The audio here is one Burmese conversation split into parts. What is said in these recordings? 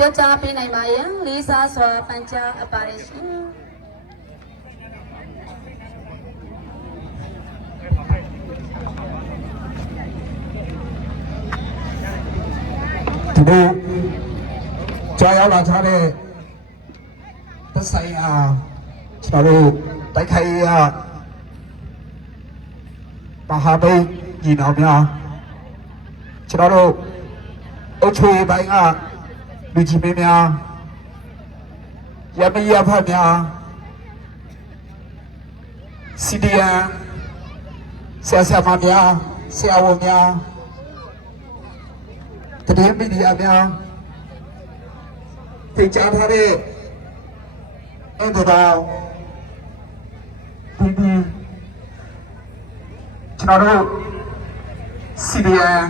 ပြောကြားပေးနိုင်ပါရဲ့လေးစားစွာပန်ကြားအပ်ပါတယ်ရှင်ဒီနေ့ကြာရောက်လာထားတဲ့သက်ဆိုင်ရာကျွန်တော်တို့တိုက်ခိုက်ရမဟာမိတ်ညီနောင်များကျွန်တော်တို့အုပ်ချုပ်ရေးပိုင်းကလူကြီးမင်းများရမရဖတ်များ CDN ဆရာဆရာမများဆရာဝန်များတတိယမီဒီယာများသင်ကြားထားတဲ့အင်တာဒီကျွန်တော်တို့ CDN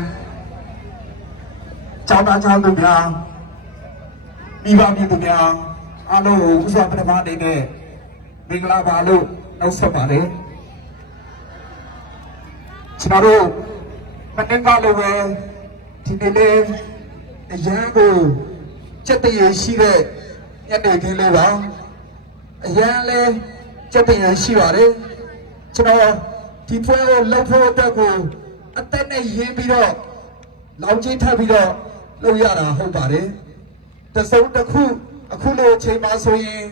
ကျောင်းသားကျောင်းသူများမိဘပြည်သူများအားလုံးကိုဥစွာပထမအနေနဲ့မင်္ဂလာပါလို့နှုတ်ဆက်ပါတယ်ကျွန်တော်တို့မနေ့ကလိုပဲဒီနေ့လေးအရန်ကိုစက်တရရှိတဲ့ညနေခင်းလေးပါအရန်လေးစက်တရရှိပါတယ်ကျွန်တော်ဒီပွဲကိုလှုပ်ဖို့အတွက်ကိုအသက်နဲ့ရင်းပြီးတော့လောင်ကြီးထပ်ပြီးတော့လုပ်ရတာဟုတ်ပါတယ်တစုံတစ်ခုအခုလိုအချိန်မှဆိုရင်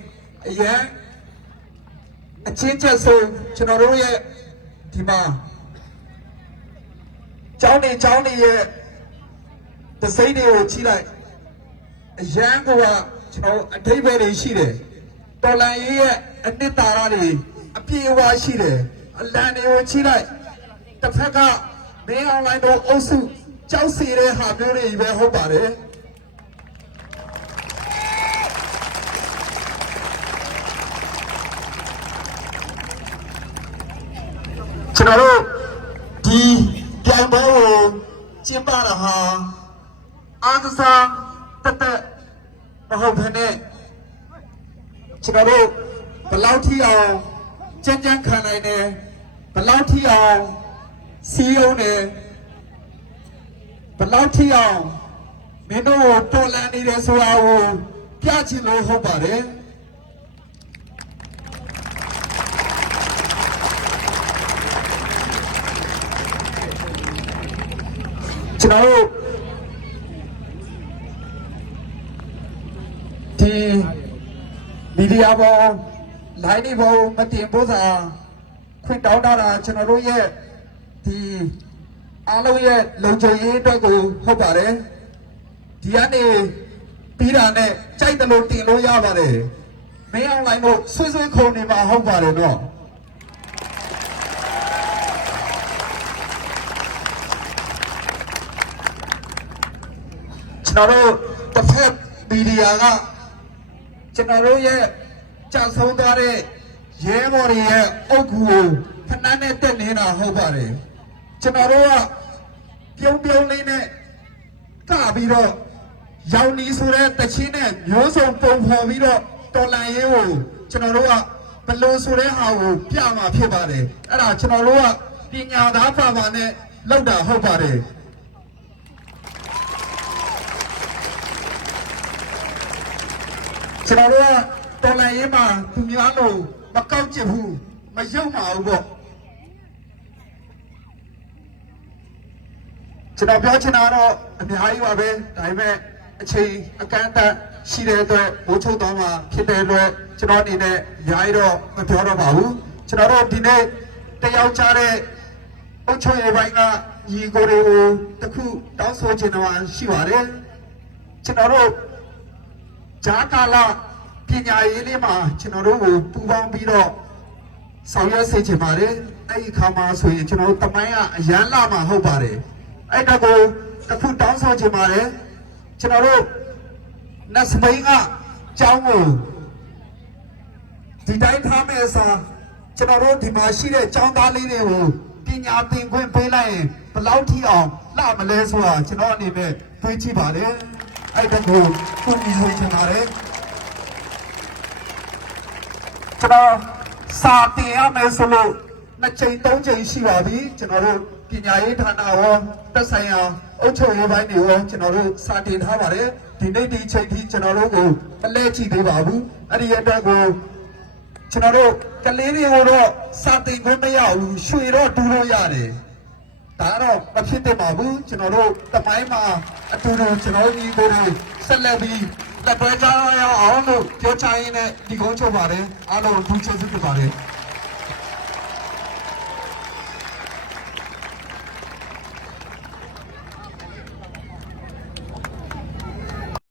အရန်အချင်းချက်ဆုံးကျွန်တော်တို့ရဲ့ဒီမှာကျောင်းနေရဲ့တစိမ့်တွေကိုချိလိုက်အရန်ကကျွန်တော်အထိပ္ပယ်တွေရှိတယ်တော်လန်ရေးရဲ့အနှစ်သာရတွေအပြည့်အဝရှိတယ်အလံတွေကိုချိလိုက်တစ်ဖက်ကမင်းအွန်လိုင်းတို့အုပ်စုကြောက်စီတဲ့ဟာမျိုးတွေပဲဟုတ်ပါတယ်ကျွန်တော်တို့ဒီပြိုင်ပွဲကိုကျင်းပတာဟာအားကစားတက်မဟုတ်ဘဲနဲ့ကျွန်တော်တို့ဘယ်လောက်ထိအောင်ကြမ်းကြမ်းခံနိုင်တယ်ဘယ်လောက်ထိအောင်စီးရုံးတယ်ဘယ်လောက်ထိအောင်မင်းတို့တော်လန်နေတယ်ဆိုတာကိုပြချင်လို့ဟုတ်ပါတယ်ကျွန်တော်တို့ဒီမီဒီယာပေါ်လိုင်းနေပေါ်မတင်ဖို့သာခွင့်တောင်းတာကျွန်တော်တို့ရဲ့ဒီအားလုံးရဲ့လုံခြုံရေးအတွက်ကိုဟုတ်ပါတယ်ဒီကနေပြီးတာနဲ့ကြိုက်တယ်လို့တင်လို့ရပါတယ်မင်းအွန်လိုင်းတို့ဆွေးခုံနေမှာဟုတ်ပါတယ်တော့ကျွန်တော်တို့တစ်ဖက်မီဒီယာကကျွန်တော်တို့ရဲ့ကြာဆုံးသွားတဲ့ရဲဘော်တွေရဲ့အုပ်ကူကိုဖဏနဲ့တက်နေတာဟုတ်ပါတယ်ကျွန်တော်တို့ကပြုံးလေးနဲ့ကပြီးတော့ရောင်နီဆိုတဲ့တချင်းနဲ့မျိုးစုံပုံဖော်ပြီးတော့တော်လန်ရေးကိုကျွန်တော်တို့ကဘလို့ဆိုတဲ့ဟာကိုပြမှာဖြစ်ပါတယ်အဲ့ဒါကျွန်တော်တို့ကပညာသားပါနဲ့လောက်တာဟုတ်ပါတယ်ကျွန်တော်တို့ကတော်လန်ရေးမှာသူများလို့မကောက်ကျင်ဘူးမယုံပါဘူးပေါ့ကျွန်တော်ပြောချင်တာတော့အများကြီးပါပဲဒါပေမဲ့အချိန်အကန့်အသတ်ရှိတဲ့အတွက်ဘိုးချုပ်တော်မှာဖြစ်တဲ့အတွက်ကျွန်တော်အနေနဲ့အများကြီးတော့မပြောတော့ပါဘူးကျွန်တော်တို့ဒီနေ့တယောက်ချတဲ့အုတ်ချုပ်ရေးပိုင်းကညီကိုတွေကိုတခုတောင်းဆိုချင်တာရှိပါတယ်ကျွန်တော်တို့ဂျာကာလာပညာရေးလေးမှာကျွန်တော်တို့ကိုပူပေါင်းပြီးတော့ဆောင်ရွက်စေချင်ပါတယ်အဲ့ဒီခါမှာဆိုရင်ကျွန်တော်တို့တမိုင်းကအရန်လာမှာဟုတ်ပါတယ်အဲ့ဒါကိုတခုတောင်းဆိုချင်ပါတယ်ကျွန်တော်တို့နတ်စပိန်ကကျောင်းကိုဒီတိုင်းထားမယ်ဆိုကျွန်တော်တို့ဒီမှာရှိတဲ့ကျောင်းသားလေးတွေကိုပညာသင်ခွင့်ပေးလိုက်ရင်ဘယ်လောက်ထိအောင်လှမလဲဆိုတာကျွန်တော်အနေနဲ့တွေးကြည့်ပါတယ်အဲ့ဒါကိုသူညီဆွေးချင်ပါတယ်ကျွန်တော်စာတင်ရမယ်ဆိုလို့နှစ်ချိန်သုံးချိန်ရှိပါပြီကျွန်တော်တို့ပညာရေးဌာနရောတက်ဆိုင်ရာအုပ်ချုပ်ရေးပိုင်းတွေရောကျွန်တော်တို့စာတင်ထားပါတယ်ဒီနေ့ဒီချိန်ထိကျွန်တော်တို့ကိုမလဲကြည့်သေးပါဘူးအဲ့ဒီအတွက်ကိုကျွန်တော်တို့ကလေးတွေကိုတော့စာတင်ခွင့်မရဘူးရွှေတော့တူလို့ရတယ်ဒါတော့မဖြစ်သင့်ပါဘူးကျွန်တော်တို့တမိုင်းမှာအတူတူကျွန်တော်ညီကိုတွေဆက်လက်ပြီးလက်ပွဲကြရအောင်လို့ပြောချင်တဲ့ဒီကုန်းချုပ်ပါတယ်အားလုံးထူးချွန်စုဖြစ်ပါတယ်